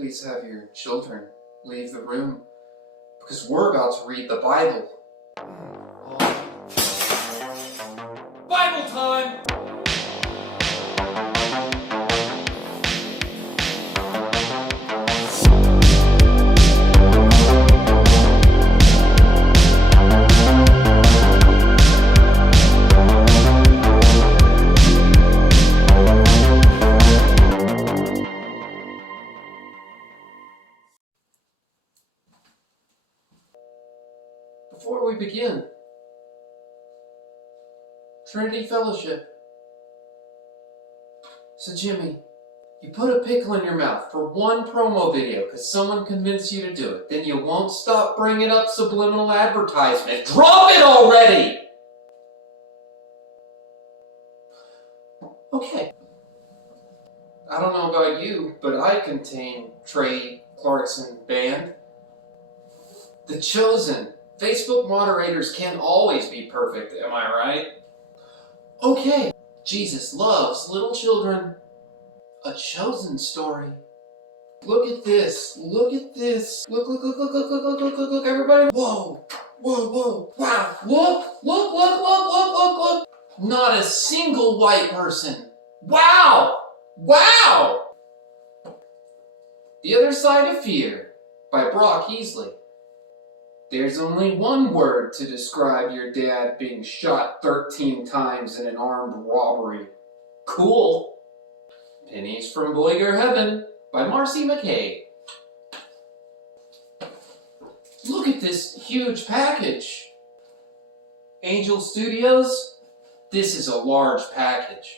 please have your children leave the room, because we're about to read the Bible. Bible time! Before we begin, Trinity Fellowship. So Jimmy, you put a pickle in your mouth for one promo video because someone convinced you to do it. Then you won't stop bringing up subliminal advertisement. Drop it already! Okay. I don't know about you, but I contain Trey Clarkson Band. The Chosen. Facebook moderators can't always be perfect, am I right? Okay. Jesus loves little children. A chosen story. Look at this. Look at this. Look, look, look, look, look, look, look, look, look, look, everybody. Whoa. Whoa, whoa. Wow. Look, look, look, look, look, look, look. Not a single white person. Wow. Wow. The Other Side of Fear by Brock Easley. There's only one word to describe your dad being shot 13 times in an armed robbery. Cool. Pennies from Boyger Heaven by Marcy McKay. Look at this huge package. Angel Studios, this is a large package.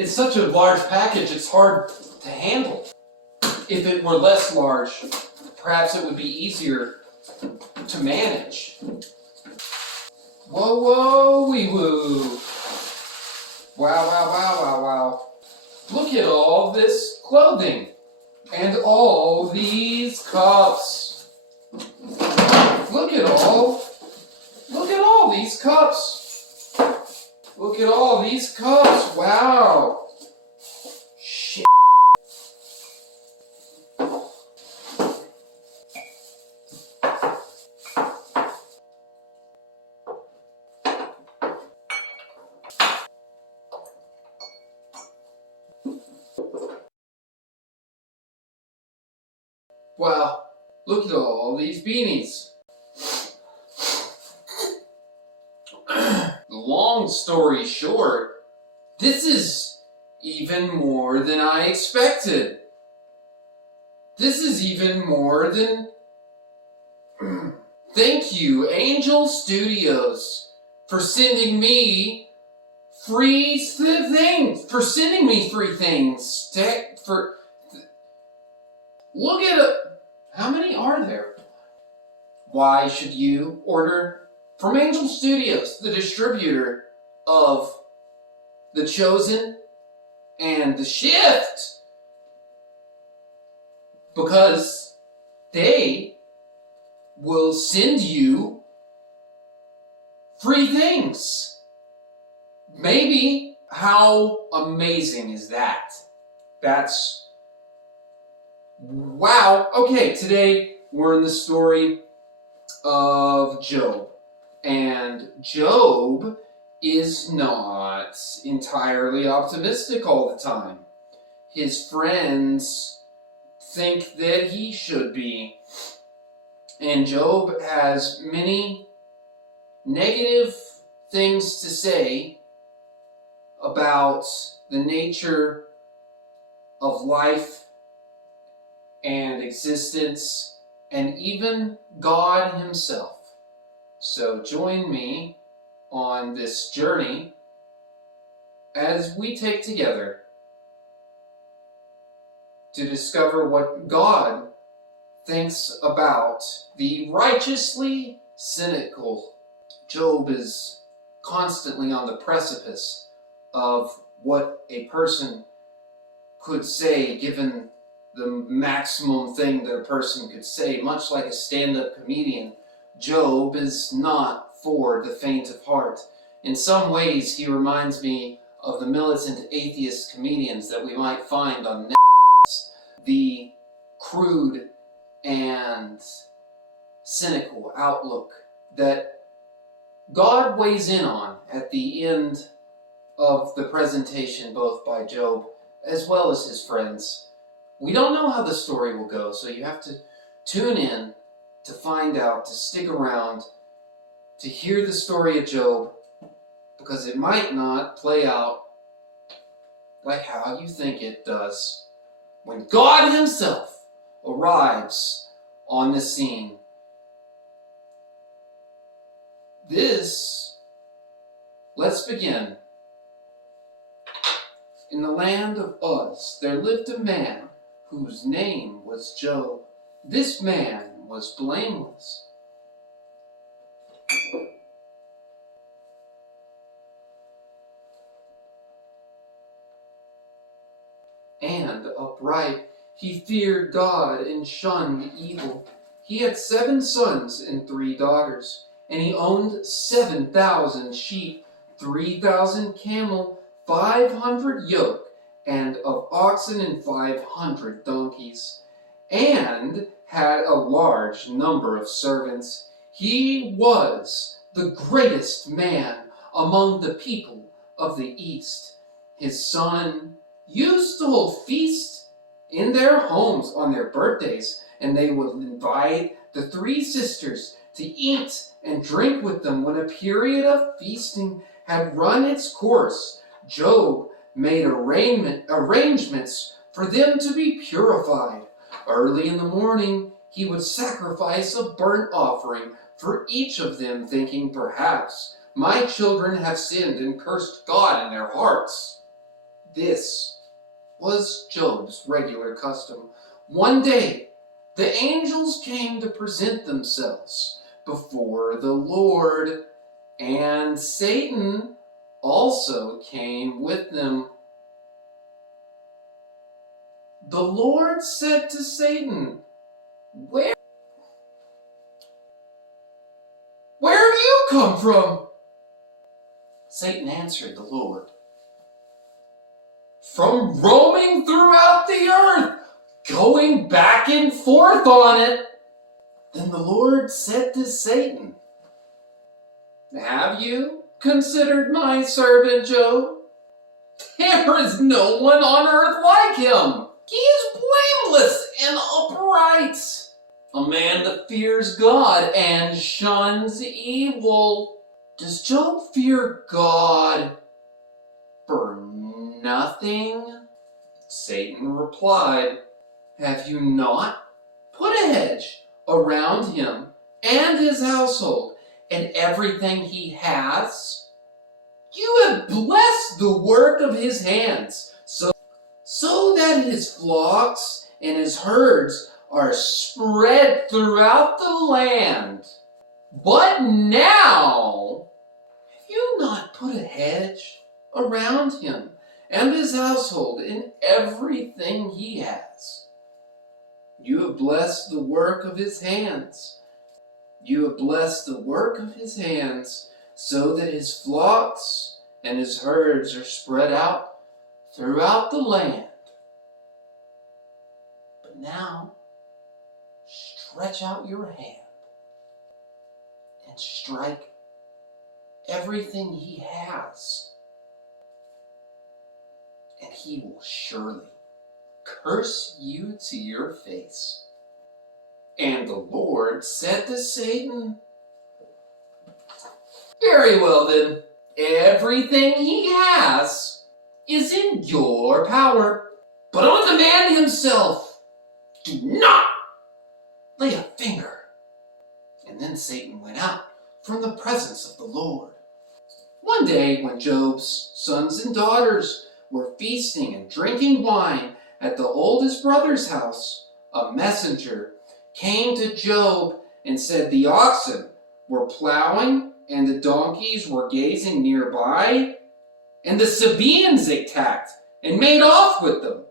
It's such a large package, it's hard to handle. If it were less large, perhaps it would be easier to manage. Whoa, whoa, wee woo. Wow, wow, wow, wow, wow. Look at all this clothing and all these cups. Look at all these cups. Look at all these cups. Wow. Shit. Wow. Look at all these beanies. Long story short, this is even more than I expected. This is even more than... Thank you, Angel Studios, for sending me free things. For sending me free things. Look at it. How many are there? Why should you order from Angel Studios, the distributor of The Chosen and The Shift? Because they will send you free things. Maybe. How amazing is that? That's... wow. Okay, today we're in the story of Job. And Job is not entirely optimistic all the time. His friends think that he should be. And Job has many negative things to say about the nature of life and existence and even God himself. So join me on this journey as we take together to discover what God thinks about the righteously cynical. Job is constantly on the precipice of what a person could say given the maximum thing that a person could say, much like a stand-up comedian. Job is not for the faint of heart. In some ways, he reminds me of the militant atheist comedians that we might find on Netflix. The crude and cynical outlook that God weighs in on at the end of the presentation, both by Job as well as his friends. We don't know how the story will go, so you have to tune in to find out, to stick around, to hear the story of Job, because it might not play out like how you think it does when God himself arrives on the scene. Let's begin. In the land of Uz, there lived a man whose name was Job. This man was blameless. And upright. He feared God and shunned evil. He had 7 sons and 3 daughters, and he owned 7,000 sheep, 3,000 camel, 500 yoke, and of oxen and 500 donkeys, and had a large number of servants. He was the greatest man among the people of the East. His son used to hold feasts in their homes on their birthdays, and they would invite the 3 sisters to eat and drink with them. When a period of feasting had run its course, Job made arrangements for them to be purified. Early in the morning, he would sacrifice a burnt offering for each of them, thinking, perhaps my children have sinned and cursed God in their hearts. This was Job's regular custom. One day, the angels came to present themselves before the Lord, and Satan also came with them. The Lord said to Satan, Where have you come from? Satan answered the Lord, From roaming throughout the earth, going back and forth on it. Then the Lord said to Satan, Have you considered my servant Job? There is no one on earth like him. He is blameless and upright, a man that fears God and shuns evil. Does Job fear God for nothing? Satan replied, Have you not put a hedge around him and his household and everything he has? You have blessed the work of his hands, so that his flocks and his herds are spread throughout the land. But now, have you not put a hedge around him and his household and everything he has? You have blessed the work of his hands. You have blessed the work of his hands, so that his flocks and his herds are spread out throughout the land. But now, stretch out your hand and strike everything he has, and he will surely curse you to your face. And the Lord said to Satan, Very well then, everything he has is in your power, but on the man himself, do not lay a finger. And then Satan went out from the presence of the Lord. One day, when Job's sons and daughters were feasting and drinking wine at the oldest brother's house, a messenger came to Job and said, The oxen were plowing and the donkeys were gazing nearby, and the Sabaeans attacked and made off with them.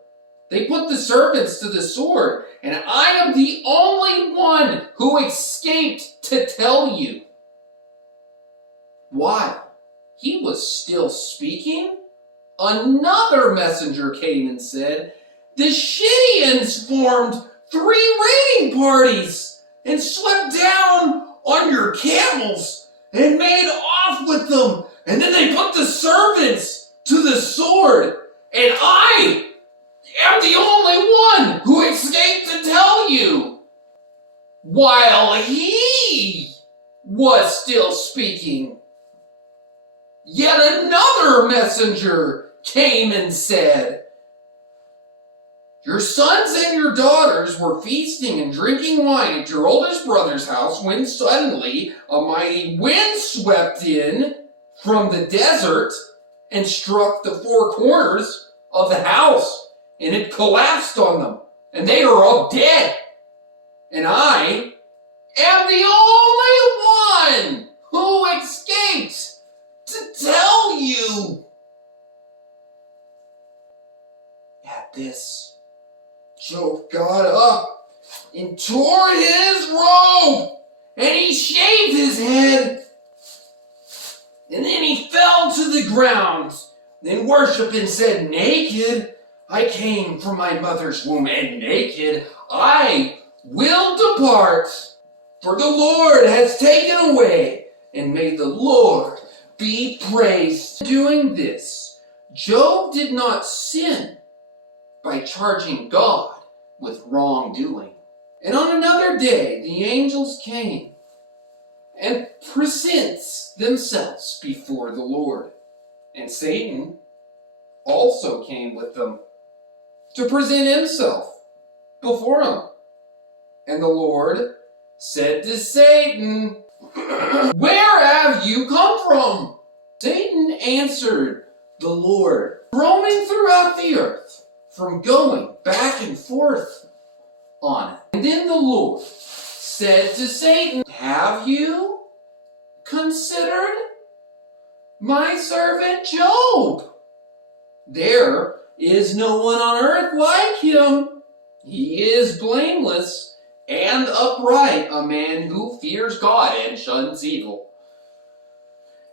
They put the servants to the sword, and I am the only one who escaped to tell you." While he was still speaking, another messenger came and said, "The Shittians formed 3 raiding parties and swept down on your camels and made off with them. And then they put the servants to the sword. And I am the only one who escaped to tell you." While he was still speaking, yet another messenger came and said, "Your sons and your daughters were feasting and drinking wine at your oldest brother's house when suddenly a mighty wind swept in from the desert and struck the 4 corners of the house, and it collapsed on them, and they are all dead. And I am the only one who escaped to tell you." At this, Job got up and tore his robe, and he shaved his head, and then he fell to the ground, then worshipped and said, "Naked I came from my mother's womb, and naked I will depart. For the Lord has taken away, and may the Lord be praised." Doing this, Job did not sin by charging God with wrongdoing. And on another day, the angels came and presents themselves before the Lord. And Satan also came with them to present himself before him. And the Lord said to Satan, "Where have you come from?" Satan answered the Lord, "Roaming throughout the earth, from going back and forth on it." And then the Lord said to Satan, "Have you considered my servant Job? There is no one on earth like him. He is blameless and upright, a man who fears God and shuns evil.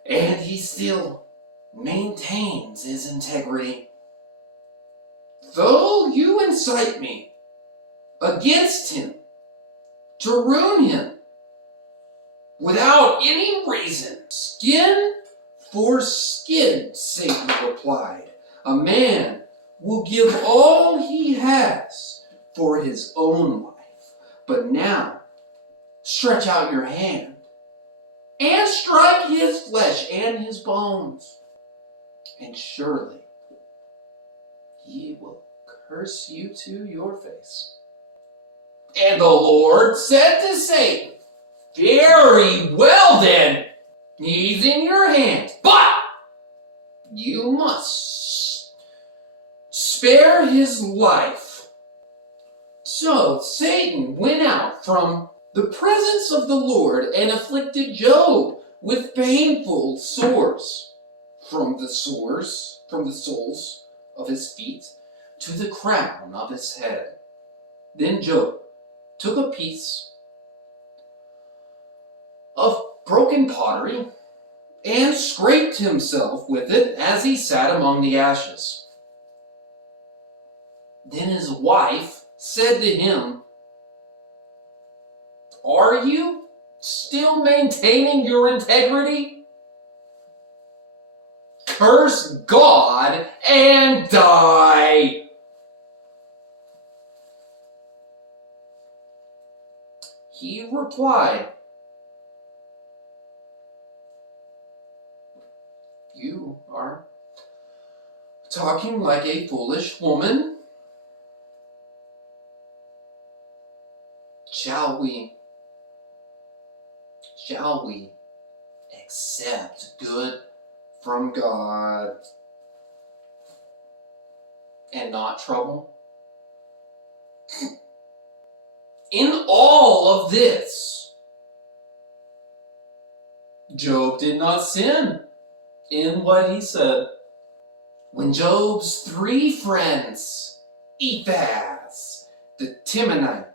And he still maintains his integrity. Though you incite me against him to ruin him without any reason." "Skin for skin," Satan replied. "A man will give all he has for his own life. But now stretch out your hand and strike his flesh and his bones, and surely he will curse you to your face." And the Lord said to Satan, "Very well then, he's in your hand, but you must spare his life." So Satan went out from the presence of the Lord and afflicted Job with painful sores, from the soles of his feet to the crown of his head. Then Job took a piece of broken pottery and scraped himself with it as he sat among the ashes. Then his wife said to him, "Are you still maintaining your integrity? Curse God and die." He replied, "You are talking like a foolish woman. Shall we accept good from God and not trouble?" In all of this, Job did not sin in what he said. When Job's 3 friends Ephaz, the Temanite,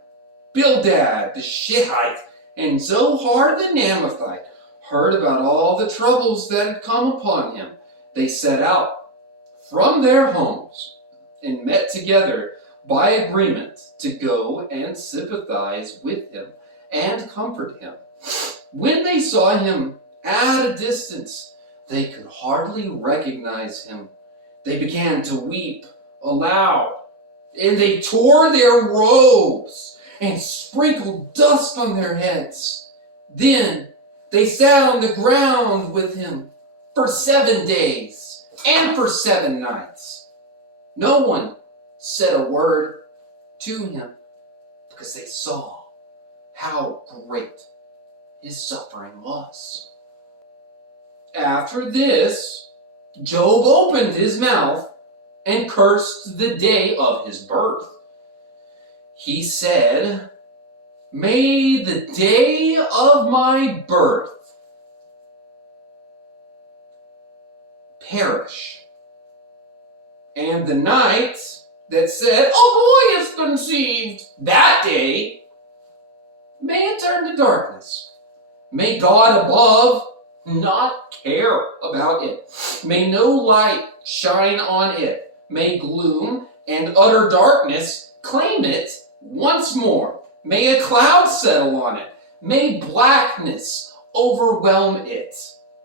Bildad, the Shihite, and Zohar the Naamathite heard about all the troubles that had come upon him. They set out from their homes and met together by agreement to go and sympathize with him and comfort him. When they saw him at a distance, they could hardly recognize him. They began to weep aloud, and they tore their robes and sprinkled dust on their heads. Then they sat on the ground with him for 7 days and for 7 nights. No one said a word to him because they saw how great his suffering was. After this, Job opened his mouth and cursed the day of his birth. He said, "May the day of my birth perish, and the night that said, 'A boy is conceived,' that day, may it turn to darkness. May God above not care about it. May no light shine on it. May gloom and utter darkness claim it once more. May a cloud settle on it. May blackness overwhelm it.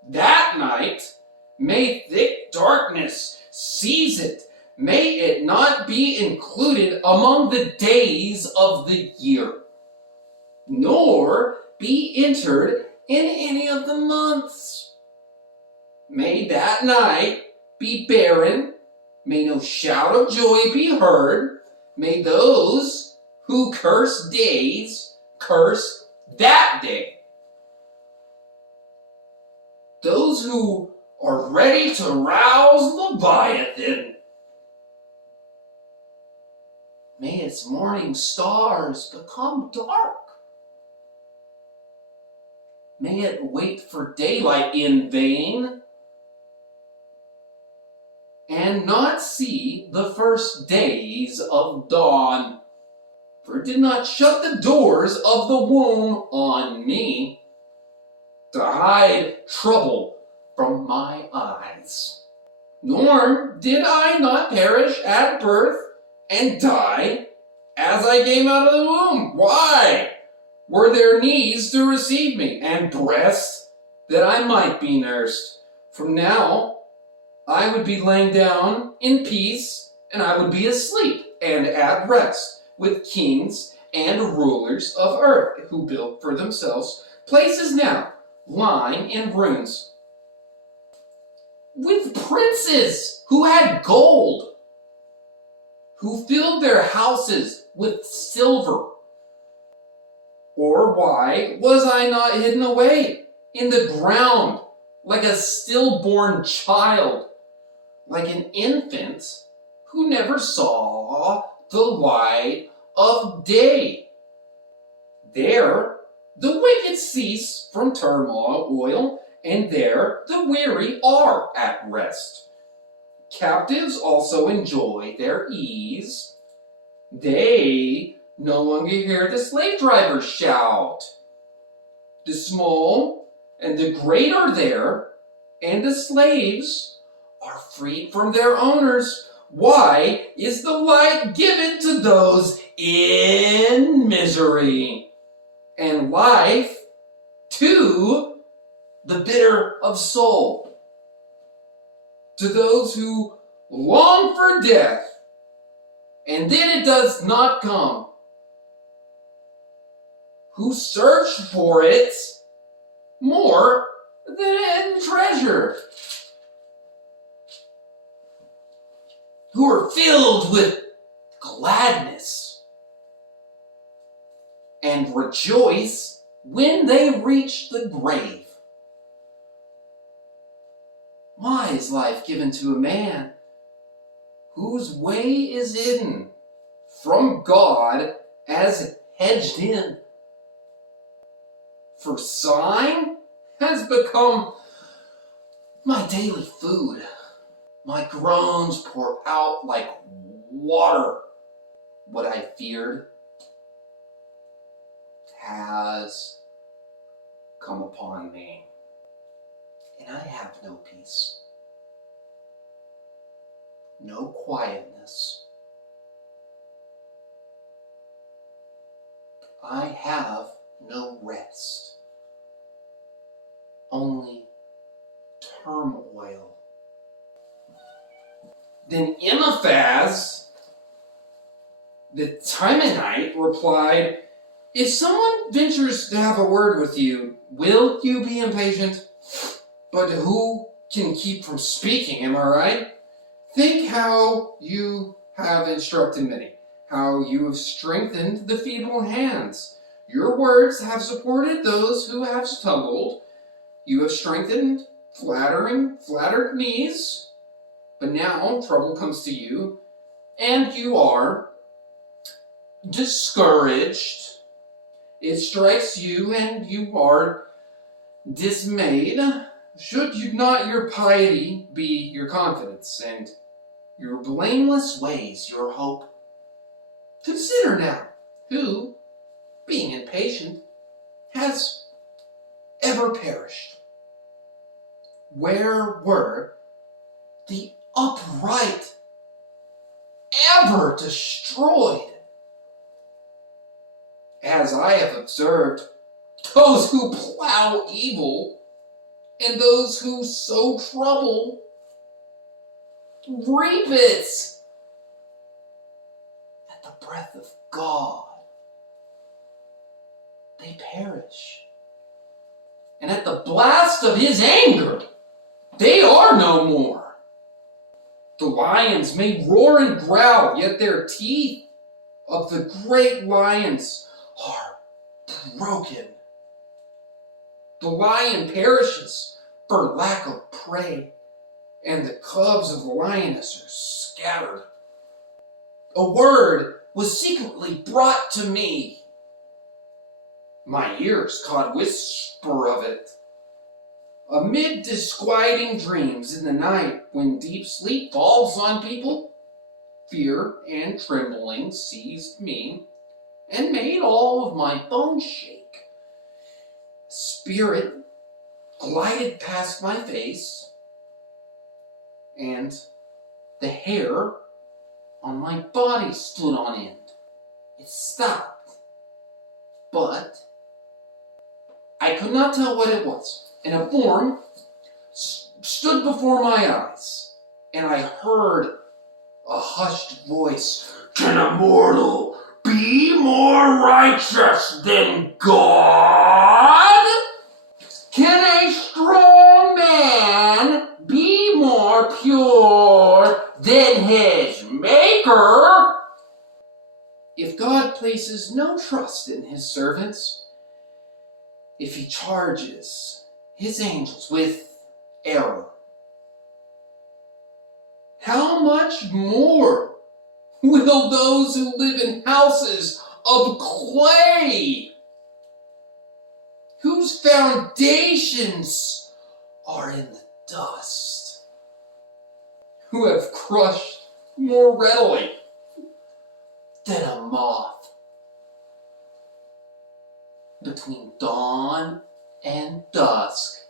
That night, may thick darkness seize it. May it not be included among the days of the year, nor be entered in any of the months. May that night be barren. May no shout of joy be heard. May those who curse days curse that day. Those who are ready to rouse Leviathan, may its morning stars become dark. May it wait for daylight in vain and not see the first days of dawn. For it did not shut the doors of the womb on me to hide trouble from my eyes. Nor did I not perish at birth and die as I came out of the womb. Why? Were there knees to receive me, and breasts that I might be nursed? From now I would be laying down in peace, and I would be asleep and at rest with kings and rulers of earth, who built for themselves places now lying in ruins, with princes who had gold, who filled their houses with silver. Or why was I not hidden away in the ground like a stillborn child, like an infant who never saw the light of day? There the wicked cease from turmoil, and there the weary are at rest. Captives also enjoy their ease. They no longer hear the slave drivers shout. The small and the great are there, and the slaves are freed from their owners. Why is the light given to those in misery, and life to the bitter of soul? To those who long for death, and then it does not come, who search for it more than treasure, who are filled with gladness and rejoice when they reach the grave. Why is life given to a man whose way is hidden from God as hedged in? For sighing has become my daily food. My groans pour out like water what I feared has come upon me, and I have no peace, no quietness. I have no rest, only turmoil. Then Eliphaz, the Temanite, replied, "If someone ventures to have a word with you, will you be impatient? But who can keep from speaking, am I right? Think how you have instructed many, how you have strengthened the feeble hands. Your words have supported those who have stumbled. You have strengthened flattered knees. But now trouble comes to you, and you are discouraged. It strikes you, and you are dismayed. Should you not your piety be your confidence, and your blameless ways your hope? Consider now, who, being impatient, has ever perished? Where were the upright ever destroyed? As I have observed, those who plow evil and those who sow trouble reap it. At the breath of God, they perish. And at the blast of his anger, they are no more. The lions may roar and growl, yet their teeth of the great lions are broken. The lion perishes for lack of prey, and the cubs of the lioness are scattered. A word was secretly brought to me. My ears caught whisper of it. Amid disquieting dreams in the night, when deep sleep falls on people, fear and trembling seized me and made all of my bones shake. Spirit glided past my face, and the hair on my body stood on end. It stopped, but I could not tell what it was. And a form stood before my eyes, and I heard a hushed voice. Can a mortal be more righteous than God? Can a strong man be more pure than his Maker? If God places no trust in his servants, if he charges his angels with error, how much more will those who live in houses of clay, whose foundations are in the dust, who have crushed more readily than a moth between dawn and dusk,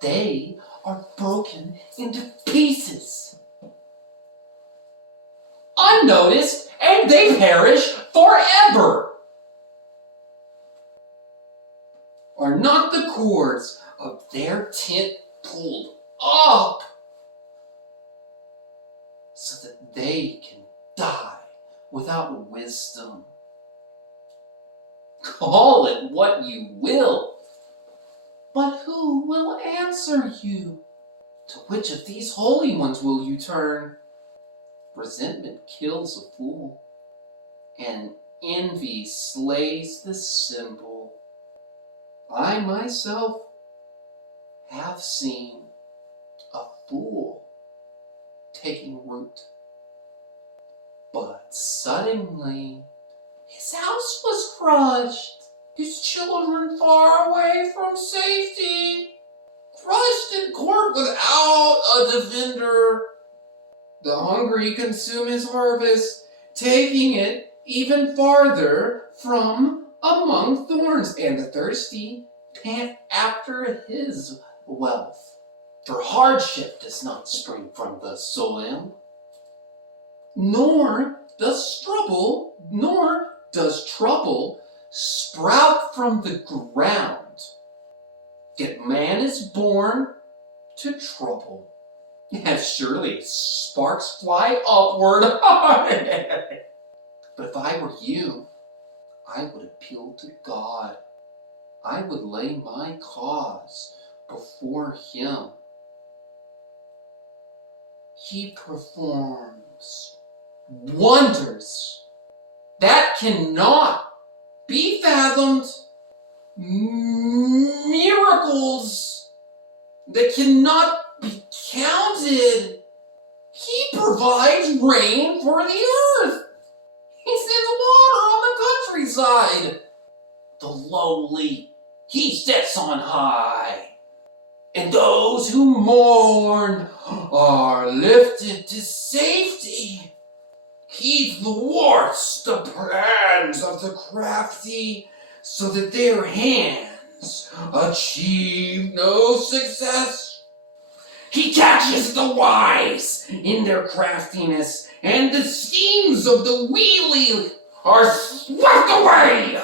they are broken into pieces, unnoticed, and they perish forever. Are not the cords of their tent pulled up so that they can die without wisdom? Call it what you will, but who will answer you? To which of these holy ones will you turn? Resentment kills a fool, and envy slays the simple. I myself have seen a fool taking root, but suddenly his house was crushed, his children far away from safety, crushed in court without a defender. The hungry consume his harvest, taking it even farther from among thorns, and the thirsty pant after his wealth. For hardship does not spring from the soil, nor does trouble sprout from the ground. Yet man is born to trouble, as surely sparks fly upward. But if I were you, I would appeal to God. I would lay my cause before Him. He performs wonders that cannot be fathomed, miracles that cannot be counted. He provides rain for the earth. He sends water on the countryside. The lowly He sets on high, and those who mourn are lifted to safety. He thwarts the plans of the crafty, so that their hands achieve no success. He catches the wise in their craftiness, and the schemes of the wily are swept away.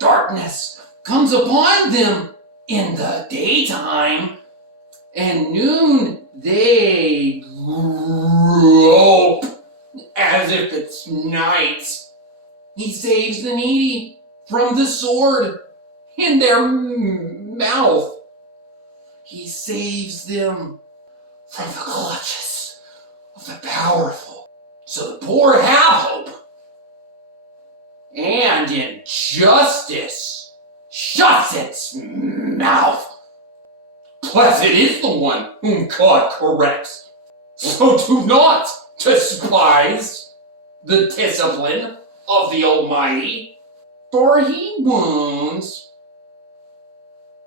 Darkness comes upon them in the daytime, and noon they grope as if it's night. He saves the needy from the sword in their mouth. He saves them from the clutches of the powerful, so the poor have hope. And injustice shuts its mouth. Blessed is the one whom God corrects. So do not despise the discipline of the Almighty, for He wounds,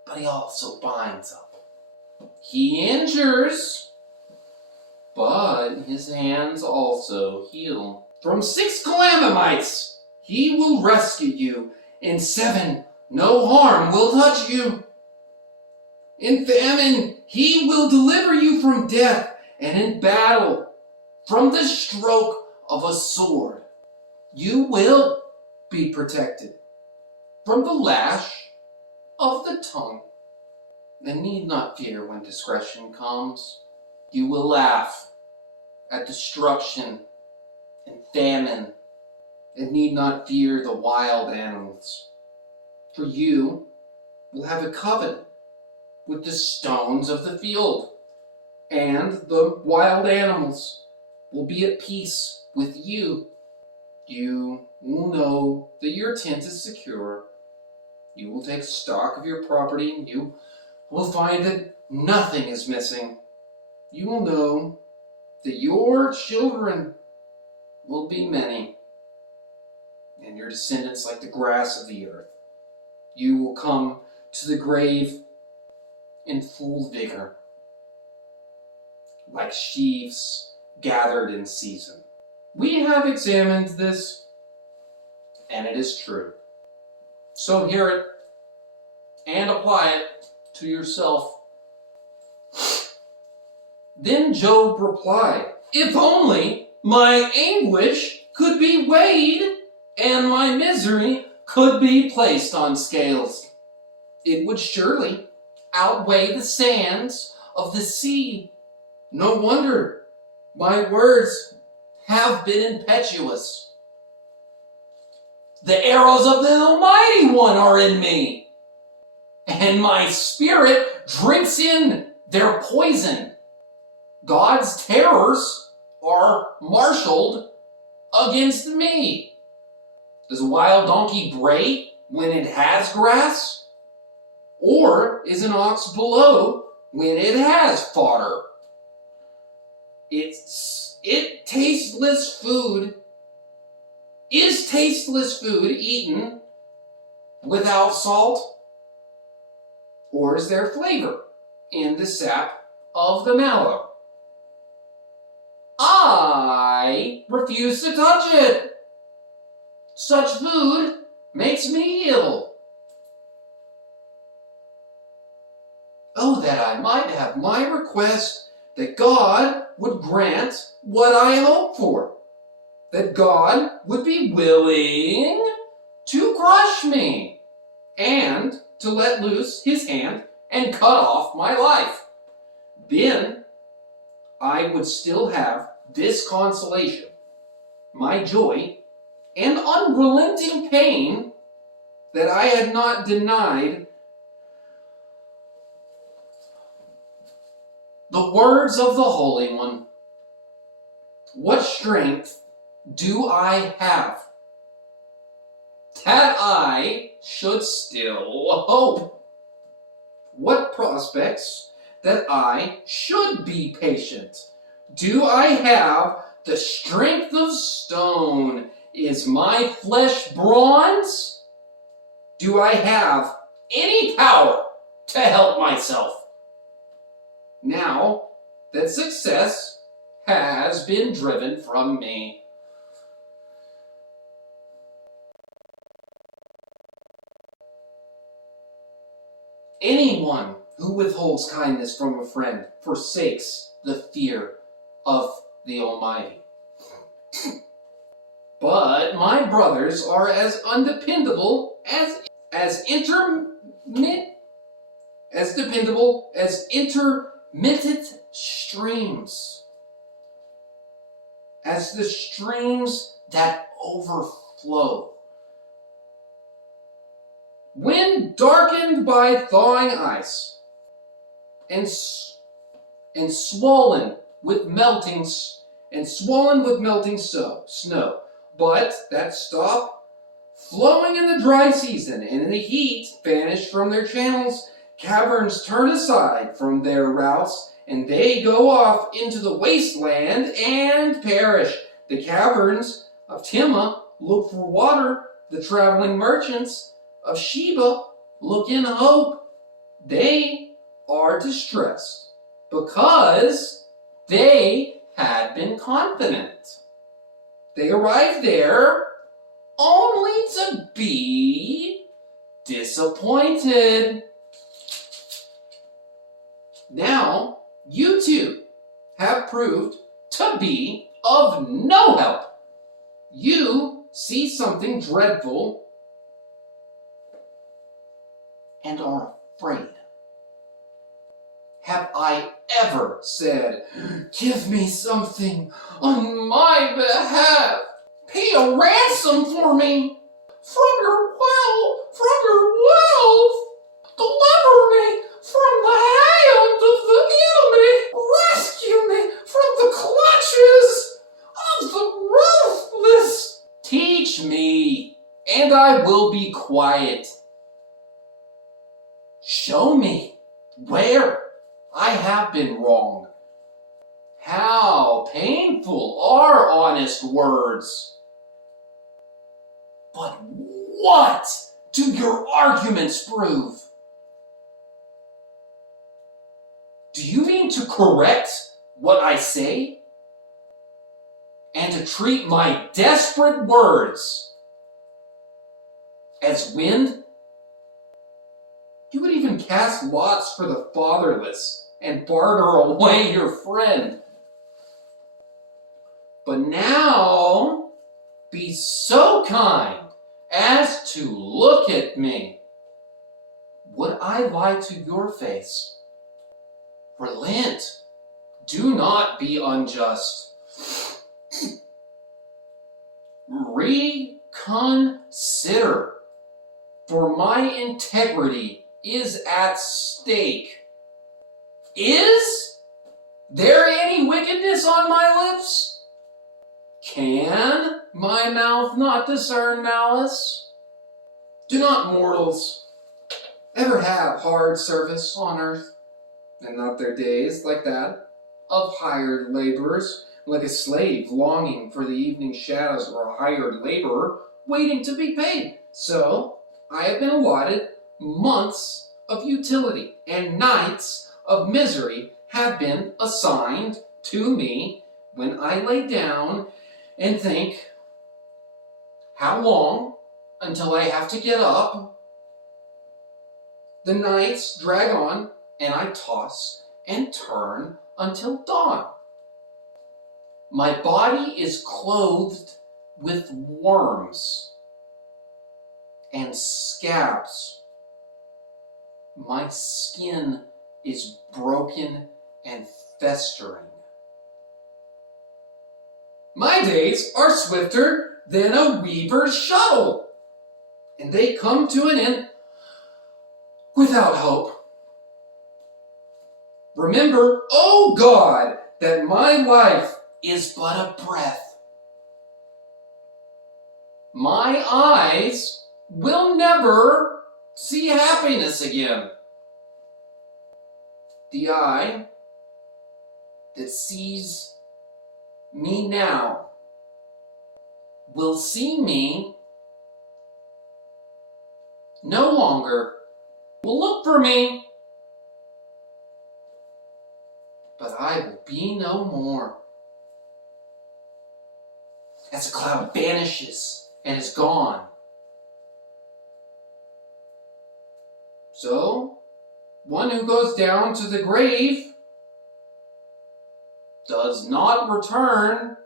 but He also binds up. He injures, but His hands also heal. From 6 calamities He will rescue you. In 7, no harm will touch you. In famine, He will deliver you from death, and in battle, from the stroke of a sword. You will be protected from the lash of the tongue, and need not fear when discretion comes. You will laugh at destruction and famine, and need not fear the wild animals. For you will have a covenant with the stones of the field, and the wild animals will be at peace with you. You will know that your tent is secure. You will take stock of your property, and you will find that nothing is missing. You will know that your children will be many, and your descendants like the grass of the earth. You will come to the grave in full vigor, like sheaves gathered in season. We have examined this, and it is true. So hear it and apply it to yourself. Then Job replied, "If only my anguish could be weighed and my misery could be placed on scales, it would surely outweigh the sands of the sea. No wonder my words have been impetuous. The arrows of the Almighty One are in me, and my spirit drinks in their poison. God's terrors are marshaled against me. Does a wild donkey bray when it has grass? Or is an ox below when it has fodder? Is tasteless food eaten without salt? Or is there flavor in the sap of the mallow? I refuse to touch it. Such food makes me ill. Oh, that I might have my request that God would grant what I hope for. That God would be willing to crush me and to let loose his hand and cut off my life. Then I would still have this consolation, my joy, and unrelenting pain that I had not denied the words of the Holy One. What strength do I have that I should still hope? What prospects that I should be patient? Do I have the strength of stone? Is my flesh bronze? Do I have any power to help myself? Now that success has been driven from me. Anyone who withholds kindness from a friend forsakes the fear of the Almighty. But my brothers are as undependable as intermittent streams, as the streams that overflow. When darkened by thawing ice and swollen with melting snow, but that stop flowing in the dry season, and in the heat vanish from their channels. Caverns turn aside from their routes, and they go off into the wasteland and perish. The caverns of Timna look for water. The traveling merchants of Sheba look in hope. They are distressed because they had been confident. They arrived there only to be disappointed. Now, you too have proved to be of no help. You see something dreadful and are afraid. Have I ever said, "Give me something on my behalf. Pay a ransom for me from your wealth. Deliver me from the hand of the enemy. Rescue me from the clutches of the ruthless. Teach me, and I will be quiet. Show me where I have been wrong. How painful are honest words. But what do your arguments prove? Do you mean to correct what I say? And to treat my desperate words as wind? You would even cast lots for the fatherless and barter away your friend. But now, be so kind as to look at me. Would I lie to your face? Relent. Do not be unjust. Reconsider, for my integrity is at stake. Is there any wickedness on my lips? Can my mouth not discern malice? Do not mortals ever have hard service on earth, and not their days like that of hired laborers, like a slave longing for the evening shadows, or a hired laborer waiting to be paid? So I have been allotted months of utility, and nights of misery have been assigned to me when I lay down and think, how long until I have to get up? The nights drag on, and I toss and turn until dawn. My body is clothed with worms and scabs. My skin is broken and festering. My days are swifter than a weaver's shuttle, and they come to an end without hope. Remember, O God, that my life is but a breath. My eyes will never see happiness again. The eye that sees me now will see me no longer, will look for me, but I will be no more. As a cloud vanishes and is gone. So, one who goes down to the grave does not return.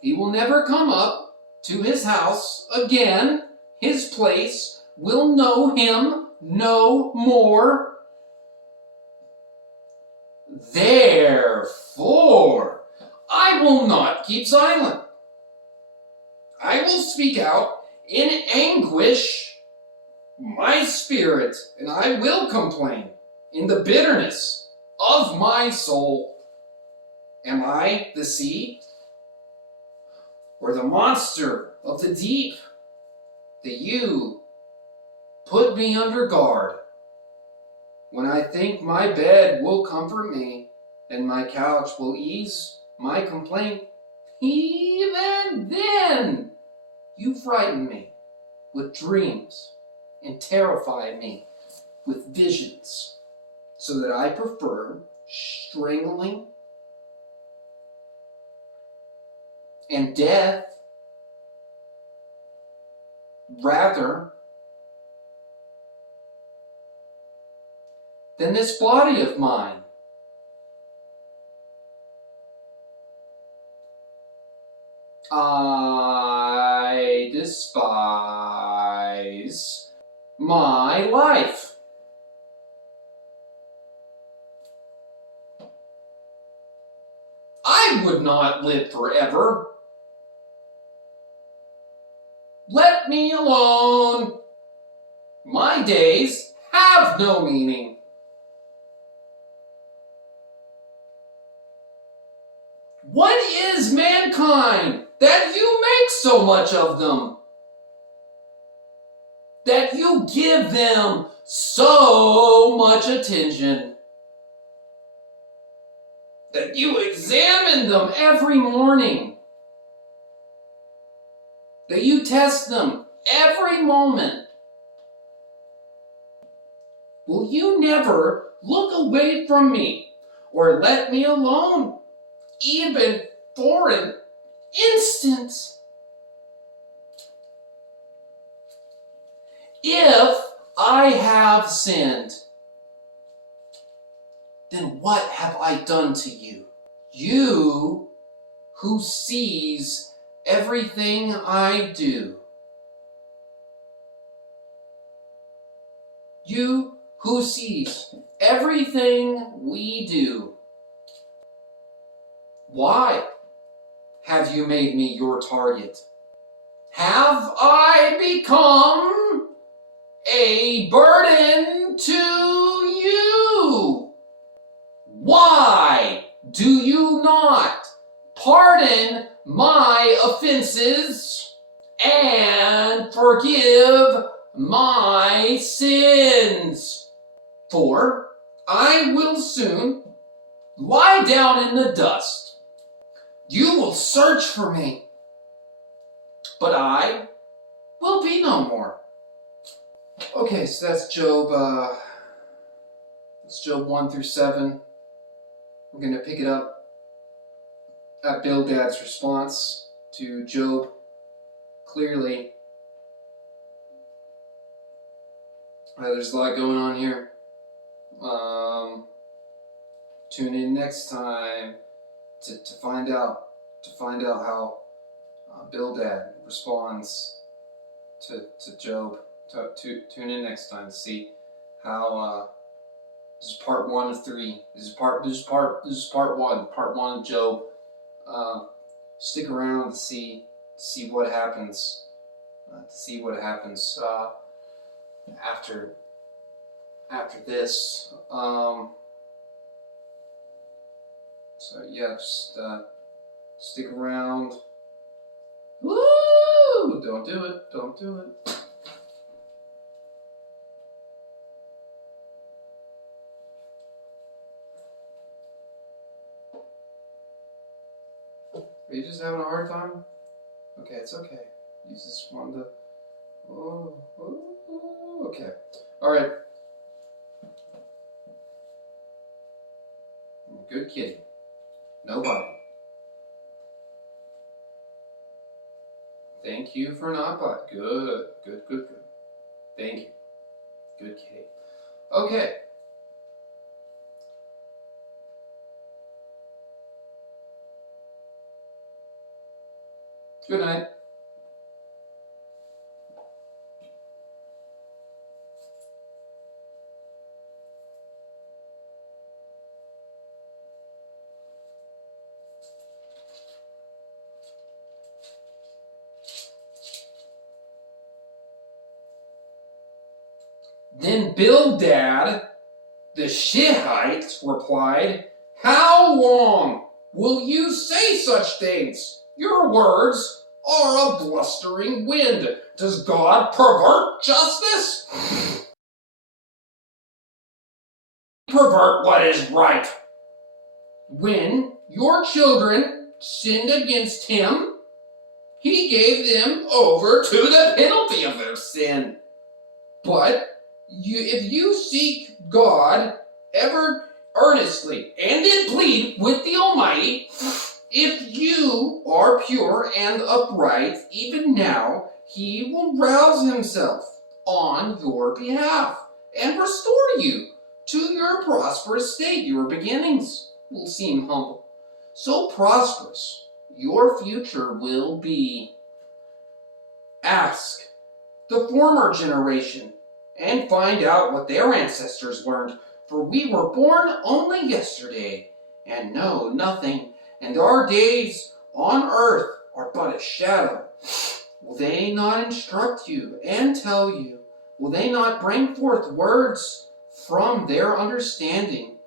He will never come up to his house again. His place will know him no more. Therefore, I will not keep silent. I will speak out in anguish my spirit, and I will complain in the bitterness of my soul. Am I the sea or the monster of the deep that you put me under guard? When I think my bed will comfort me and my couch will ease my complaint, even then you frighten me with dreams and terrify me with visions, so that I prefer strangling and death rather than this body of mine. I despise my life. I would not live forever. Let me alone. My days have no meaning. What is mankind that you make so much of them? That you give them so much attention? That you examine them every morning? That you test them every moment? Will you never look away from me or let me alone, even for an instant? If I have sinned, then what have I done to you? You who sees everything I do. You who sees everything we do. Why have you made me your target? Have I become a burden to you? Why do you not pardon my offenses and forgive my sins? For I will soon lie down in the dust. You will search for me, but I will be no more. Okay, so that's Job 1 through 7. We're going to pick it up at Bildad's response to Job. Clearly, there's a lot going on here. Tune in next time to find out how Bildad responds to Job. Tune in next time to see how this is part 1 of 3. This is part 1. Part 1 of Job. Stick around to see what happens. After this. So yeah, just stick around. Woo! Don't do it. Are you just having a hard time? Okay, it's okay. You just wanted to... Okay. Alright. Good kitty. No biting. Thank you for not biting. Good. Thank you. Good kitty. Okay. Good night. Then Bildad, the Shihite, replied, "How long will you say such things? Your words are a blustering wind. Does God pervert justice? Pervert what is right. When your children sinned against him, he gave them over to the penalty of their sin. But if you seek God ever earnestly and in plead with the Almighty, if you are pure and upright, even now, he will rouse himself on your behalf and restore you to your prosperous state. Your beginnings will seem humble. So prosperous your future will be. Ask the former generation and find out what their ancestors learned, for we were born only yesterday and know nothing, and our days on earth are but a shadow. Will they not instruct you and tell you? Will they not bring forth words from their understanding?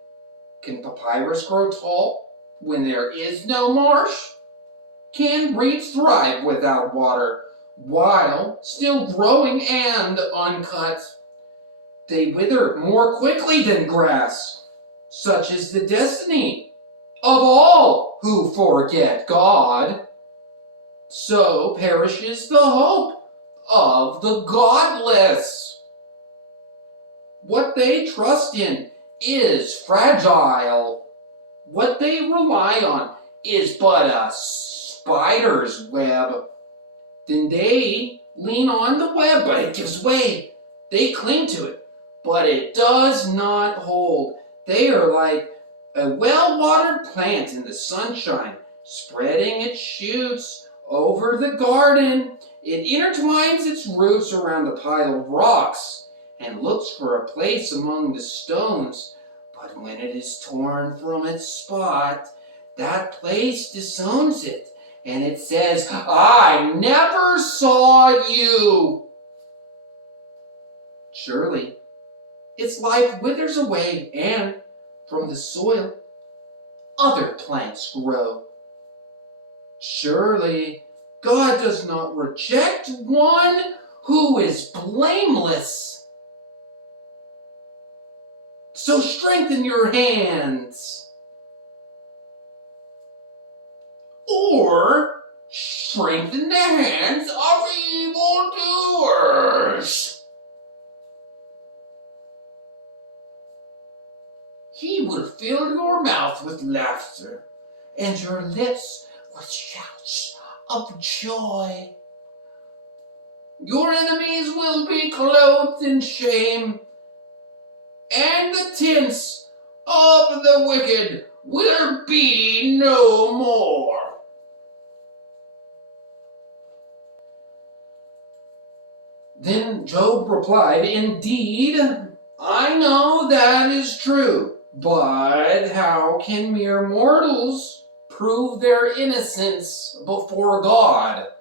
Can papyrus grow tall when there is no marsh? Can reeds thrive without water, while still growing and uncut? They wither more quickly than grass. Such is the destiny of all who forget God. So perishes the hope of the godless. What they trust in is fragile. What they rely on is but a spider's web. Then they lean on the web, but it gives way. They cling to it, but it does not hold. They are like a well-watered plant in the sunshine, spreading its shoots over the garden. It intertwines its roots around a pile of rocks and looks for a place among the stones. But when it is torn from its spot, that place disowns it, and it says, "I never saw you." Surely, its life withers away, and from the soil, other plants grow. Surely, God does not reject one who is blameless. So strengthen your hands. Or strengthen the hands of evildoers. He will fill your mouth with laughter and your lips with shouts of joy. Your enemies will be clothed in shame, and the tents of the wicked will be no more. Then Job replied, "Indeed, I know that is true, but how can mere mortals prove their innocence before God?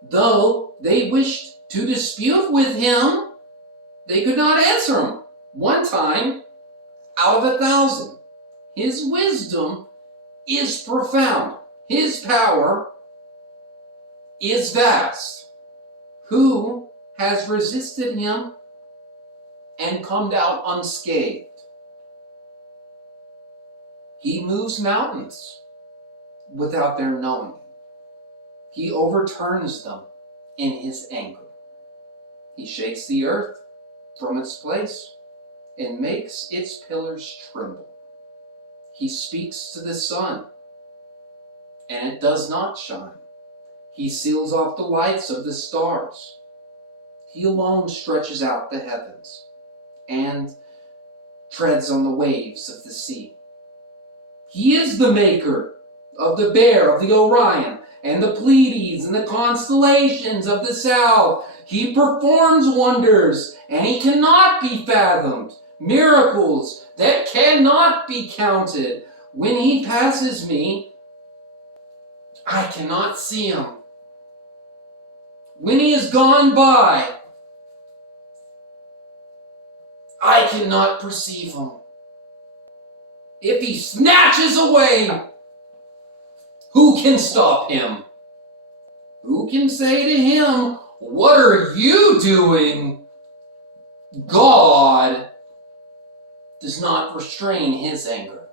Though they wished to dispute with him, they could not answer him. One time out of 1,000. His wisdom is profound. His power is vast. Who has resisted him and come out unscathed? He moves mountains without their knowing it. He overturns them in his anger. He shakes the earth from its place and makes its pillars tremble. He speaks to the sun, and it does not shine. He seals off the lights of the stars. He alone stretches out the heavens and treads on the waves of the sea. He is the maker of the Bear, of the Orion, and the Pleiades, and the constellations of the south. He performs wonders, and he cannot be fathomed. Miracles that cannot be counted. When he passes me, I cannot see him. When he is gone by, I cannot perceive him. If he snatches away, who can stop him? Who can say to him, "What are you doing?" God does not restrain his anger.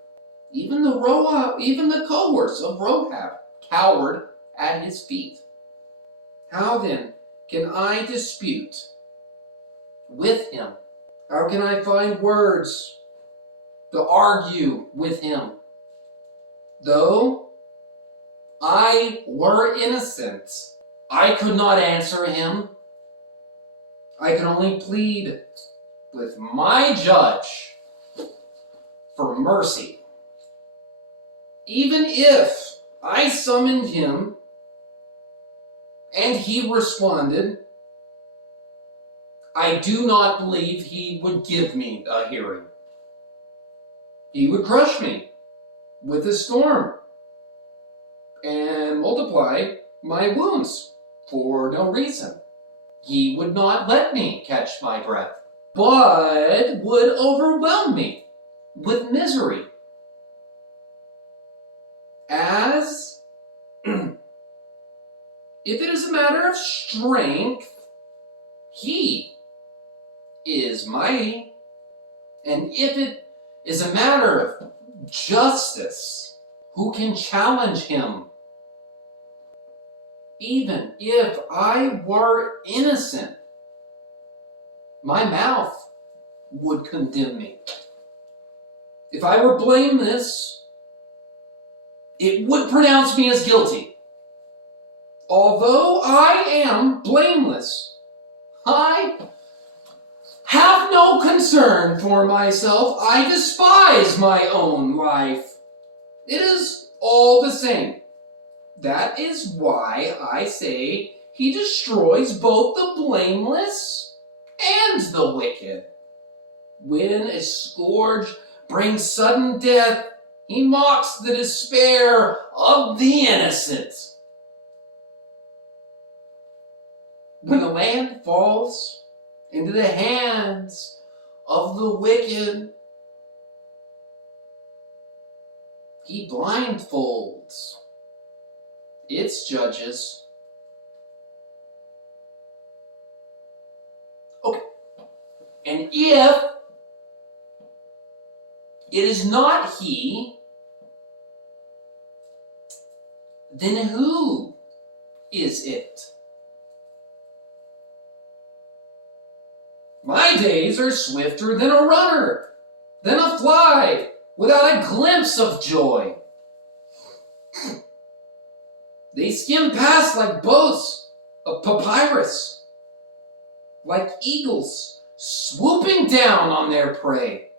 Even the cohorts of Rahab cowered at his feet. How then can I dispute with him? How can I find words to argue with him? Though I were innocent, I could not answer him. I could only plead with my judge for mercy. Even if I summoned him and he responded, I do not believe he would give me a hearing. He would crush me with a storm and multiply my wounds for no reason. He would not let me catch my breath, but would overwhelm me with misery. As if it is a matter of strength, he is mighty. And if it is a matter of justice, who can challenge him? Even if I were innocent, my mouth would condemn me. If I were blameless, it would pronounce me as guilty. Although I am blameless, I have no concern for myself. I despise my own life. It is all the same. That is why I say he destroys both the blameless and the wicked. When a scourge brings sudden death, he mocks the despair of the innocent. When the land falls into the hands of the wicked, he blindfolds its judges. Okay. And if it is not he, then who is it? My days are swifter than a runner, than a fly, without a glimpse of joy. They skim past like boats of papyrus, like eagles swooping down on their prey.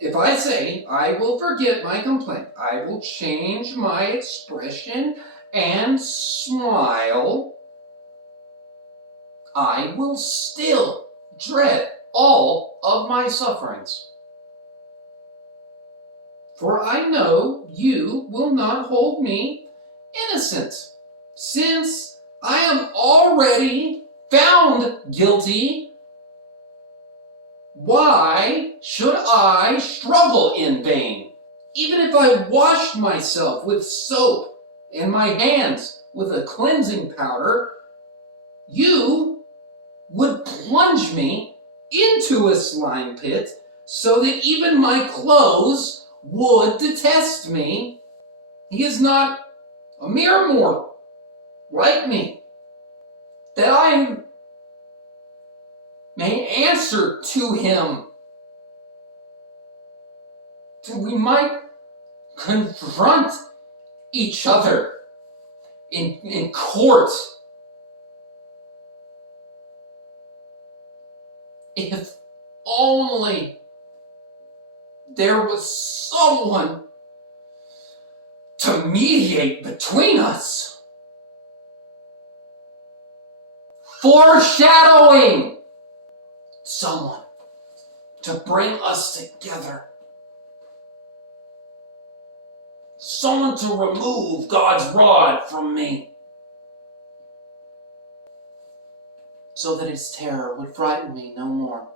If I say, I will forget my complaint, I will change my expression and smile, I will still dread all of my sufferings. For I know you will not hold me innocent, since I am already found guilty. Why should I struggle in vain? Even if I washed myself with soap and my hands with a cleansing powder, you would plunge me into a slime pit so that even my clothes would detest me. He is not a mere mortal like me, that I may answer to him, that we might confront each other in court. If only there was someone to mediate between us. Foreshadowing someone to bring us together. Someone to remove God's rod from me, so that his terror would frighten me no more.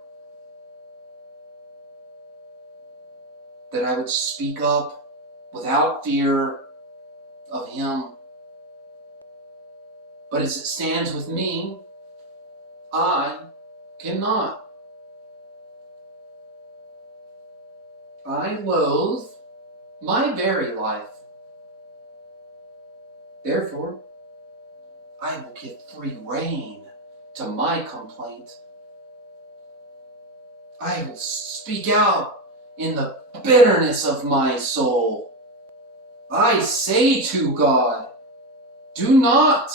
That I would speak up without fear of him. But as it stands with me, I cannot. I loathe my very life. Therefore, I will give free rein to my complaint. I will speak out in the bitterness of my soul. I say to God, do not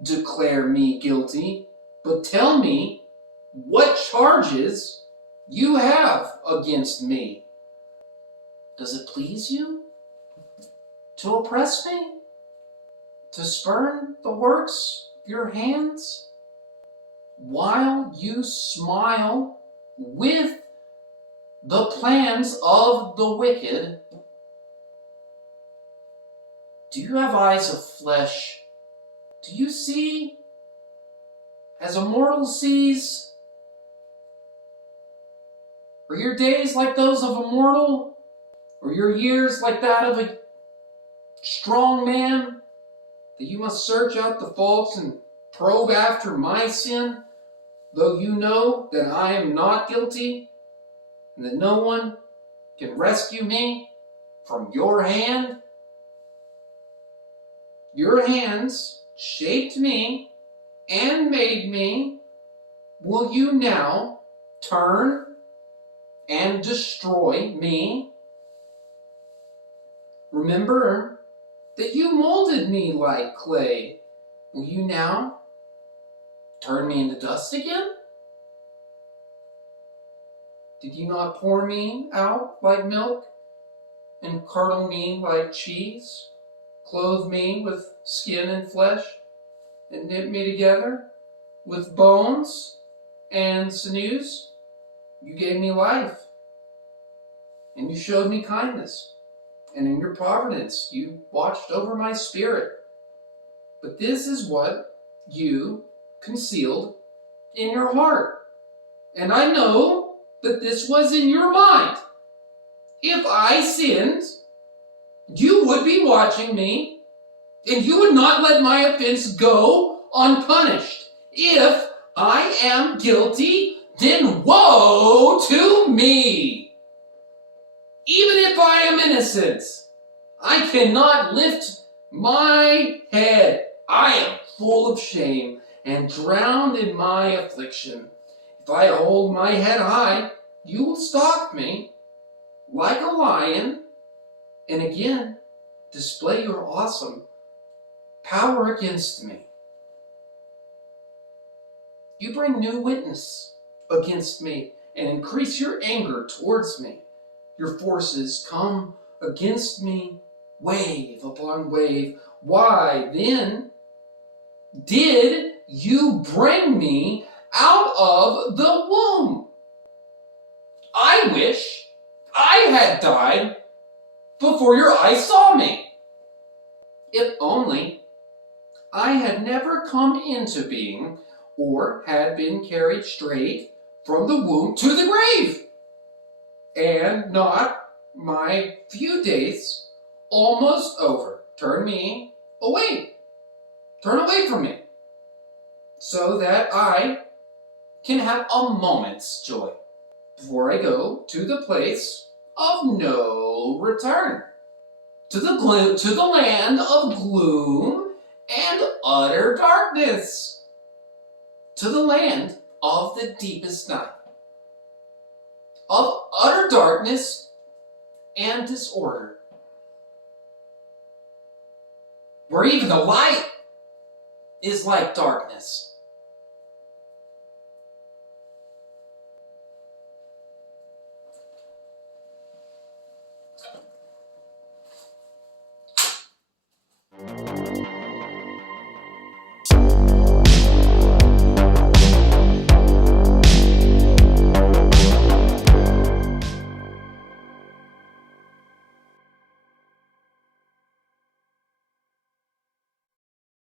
declare me guilty, but tell me what charges you have against me. Does it please you to oppress me? To spurn the works of your hands? While you smile with the plans of the wicked? Do you have eyes of flesh? Do you see as a mortal sees? Are your days like those of a mortal? Or your years like that of a strong man? That you must search out the faults and probe after my sin, though you know that I am not guilty, and that no one can rescue me from your hand? Your hands shaped me and made me. Will you now turn and destroy me? Remember that you molded me like clay. Will you now turn me into dust again? Did you not pour me out like milk and curdle me like cheese? Clothe me with skin and flesh and knit me together with bones and sinews? You gave me life and you showed me kindness. And in your providence, you watched over my spirit. But this is what you concealed in your heart. And I know that this was in your mind. If I sinned, you would be watching me, and you would not let my offense go unpunished. If I am guilty, then woe to me! Even if I am innocent, I cannot lift my head. I am full of shame and drowned in my affliction. If I hold my head high, you will stalk me like a lion and again display your awesome power against me. You bring new witness against me and increase your anger towards me. Your forces come against me wave upon wave. Why then did you bring me out of the womb? I wish I had died before your eyes saw me. If only I had never come into being or had been carried straight from the womb to the grave, and not my few days almost over. Turn away from me, so that I can have a moment's joy before I go to the place of no return, to the land of gloom and utter darkness, to the land of the deepest night, of utter darkness and disorder, where even the light is like darkness.